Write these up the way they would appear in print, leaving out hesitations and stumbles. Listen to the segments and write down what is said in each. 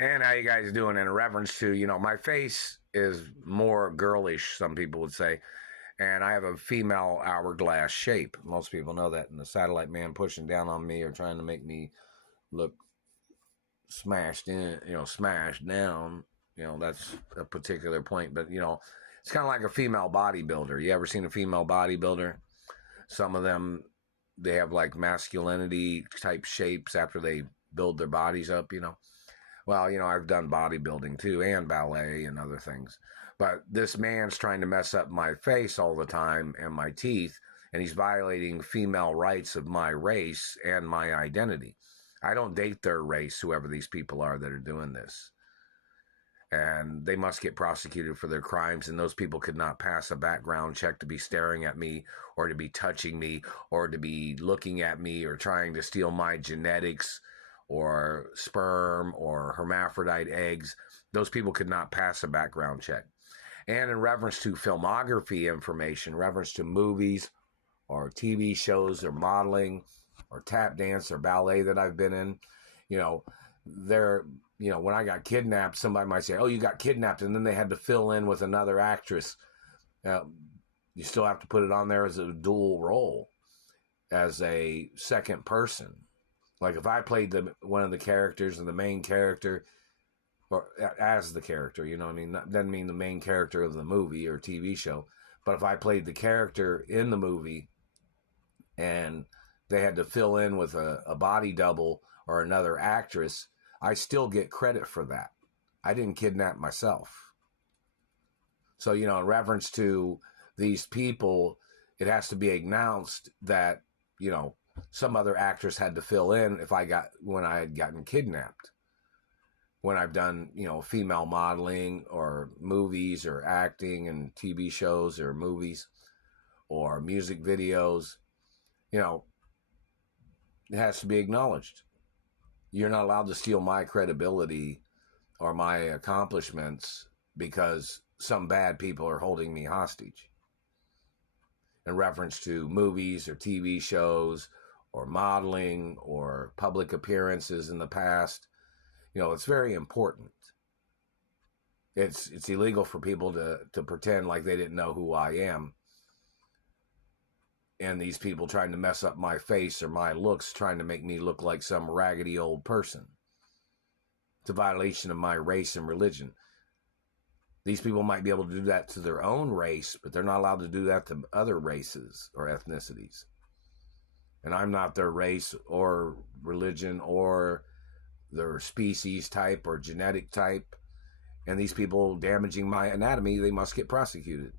And how you guys doing? In reference to, my face is more girlish, some people would say, and I have a female hourglass shape. Most people know that. And the satellite man pushing down on me or trying to make me look smashed in, smashed down. That's a particular point. But it's kind of like a female bodybuilder. You ever seen a female bodybuilder? Some of them, they have like masculinity type shapes after they build their bodies up. Well, I've done bodybuilding too and ballet and other things. But this man's trying to mess up my face all the time and my teeth, and he's violating female rights of my race and my identity. I don't date their race, whoever these people are that are doing this. And they must get prosecuted for their crimes, and those people could not pass a background check to be staring at me or to be touching me or to be looking at me or trying to steal my genetics or sperm or hermaphrodite eggs. Those people could not pass a background check. And in reference to filmography information, reference to movies or TV shows or modeling or tap dance or ballet that I've been in, when I got kidnapped, somebody might say, oh, you got kidnapped, and then they had to fill in with another actress. You still have to put it on there as a dual role, as a second person. Like if I played one of the characters and the main character, or as the character, that doesn't mean the main character of the movie or TV show. But if I played the character in the movie and they had to fill in with a body double or another actress, I still get credit for that. I didn't kidnap myself. So, in reference to these people, it has to be announced that, some other actress had to fill in when I had gotten kidnapped. When I've done, female modeling or movies or acting and TV shows or movies or music videos, it has to be acknowledged. You're not allowed to steal my credibility or my accomplishments because some bad people are holding me hostage. In reference to movies or TV shows or modeling or public appearances in the past, it's very important. It's illegal for people to pretend like they didn't know who I am. And these people trying to mess up my face or my looks, trying to make me look like some raggedy old person. It's a violation of my race and religion. These people might be able to do that to their own race, but they're not allowed to do that to other races or ethnicities. And I'm not their race or religion or their species type or genetic type. And these people damaging my anatomy, they must get prosecuted.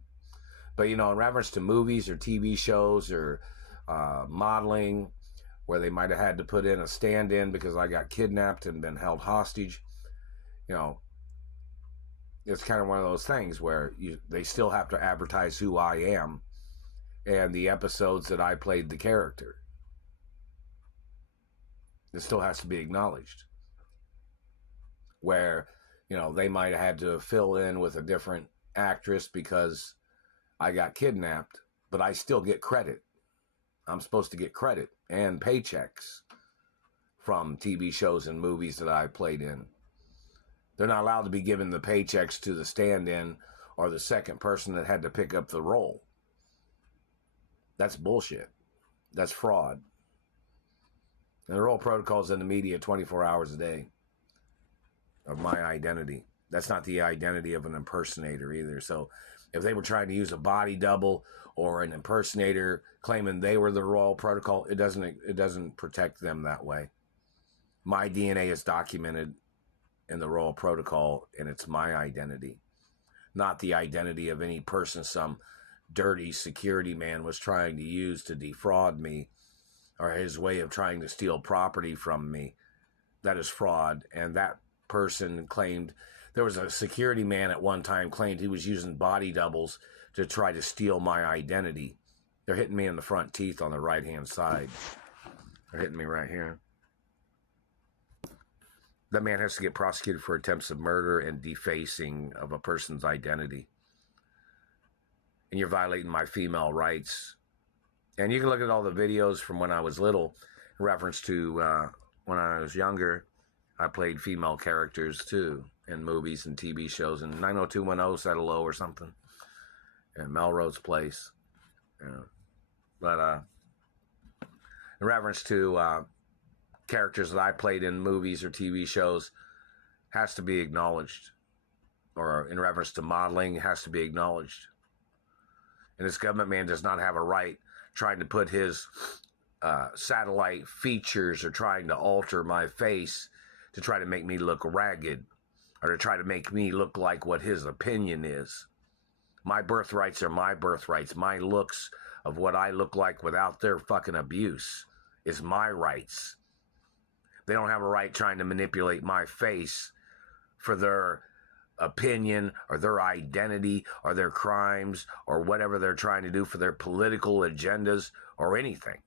But, in reference to movies or TV shows or modeling, where they might have had to put in a stand-in because I got kidnapped and been held hostage, it's kind of one of those things where they still have to advertise who I am and the episodes that I played the character. It still has to be acknowledged. Where, they might have had to fill in with a different actress because I got kidnapped, but I still get credit. I'm supposed to get credit and paychecks from TV shows and movies that I played in. They're not allowed to be given the paychecks to the stand-in or the second person that had to pick up the role. That's bullshit. That's fraud. And the role protocols in the media 24 hours a day of my identity. That's not the identity of an impersonator either. So if they were trying to use a body double or an impersonator claiming they were the royal protocol, it doesn't protect them that way. My DNA is documented in the royal protocol, and it's my identity, not the identity of any person some dirty security man was trying to use to defraud me or his way of trying to steal property from me. That is fraud. And that person claimed, there was a security man at one time claimed he was using body doubles to try to steal my identity. They're hitting me in the front teeth on the right hand side. They're hitting me right here. That man has to get prosecuted for attempts of murder and defacing of a person's identity. And you're violating my female rights. And you can look at all the videos from when I was little in reference to when I was younger. I played female characters too in movies and TV shows. And 90210 said hello or something. And Melrose Place. Yeah. But in reference to characters that I played in movies or TV shows, has to be acknowledged. Or in reference to modeling, has to be acknowledged. And this government man does not have a right trying to put his satellite features or trying to alter my face to try to make me look ragged or to try to make me look like what his opinion is. My birthrights are my birthrights. My looks of what I look like without their fucking abuse is my rights. They don't have a right trying to manipulate my face for their opinion or their identity or their crimes or whatever they're trying to do for their political agendas or anything.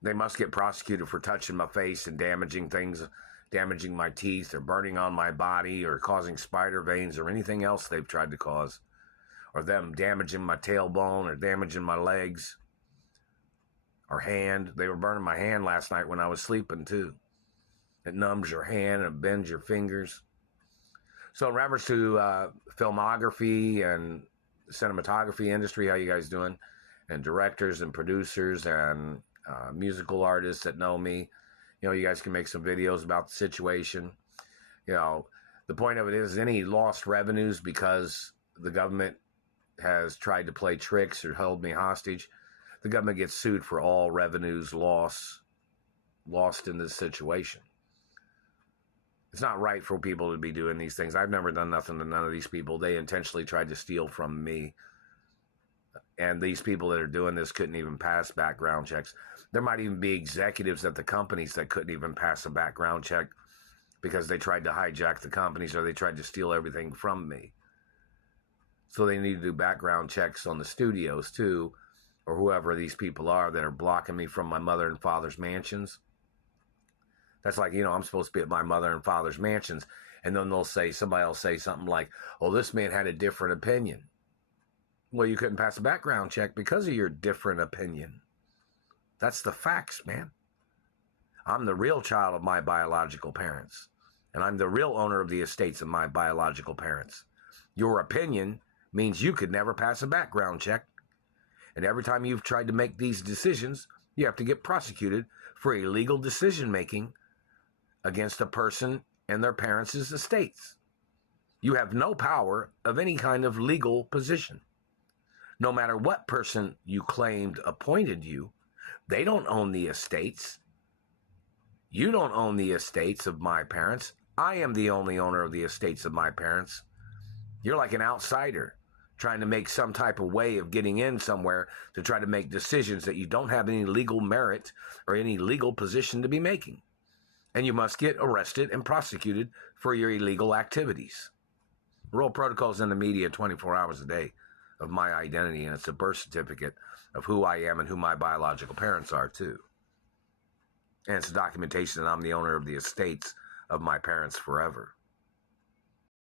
They must get prosecuted for touching my face and damaging things, damaging my teeth or burning on my body or causing spider veins or anything else they've tried to cause, or them damaging my tailbone or damaging my legs or hand. They were burning my hand last night when I was sleeping too. It numbs your hand and bends your fingers. So in reference to filmography and cinematography industry, how you guys doing? And directors and producers and musical artists that know me, you know, you guys can make some videos about the situation. You know, the point of it is any lost revenues because the government has tried to play tricks or held me hostage, the government gets sued for all revenues lost in this situation. It's not right for people to be doing these things. I've never done nothing to none of these people. They intentionally tried to steal from me. And these people that are doing this couldn't even pass background checks. There might even be executives at the companies that couldn't even pass a background check because they tried to hijack the companies or they tried to steal everything from me. So they need to do background checks on the studios too, or whoever these people are that are blocking me from my mother and father's mansions. That's like, you know, I'm supposed to be at my mother and father's mansions, and then somebody will say something like, oh, this man had a different opinion. Well, you couldn't pass a background check because of your different opinion. That's the facts, man. I'm the real child of my biological parents, and I'm the real owner of the estates of my biological parents. Your opinion means you could never pass a background check, and every time you've tried to make these decisions, you have to get prosecuted for illegal decision-making against a person and their parents' estates. You have no power of any kind of legal position. No matter what person you claimed appointed you, they don't own the estates. You don't own the estates of my parents. I am the only owner of the estates of my parents. You're like an outsider trying to make some type of way of getting in somewhere to try to make decisions that you don't have any legal merit or any legal position to be making. And you must get arrested and prosecuted for your illegal activities. Roll protocols in the media 24 hours a day of my identity, and it's a birth certificate of who I am and who my biological parents are too. And it's a documentation that I'm the owner of the estates of my parents forever.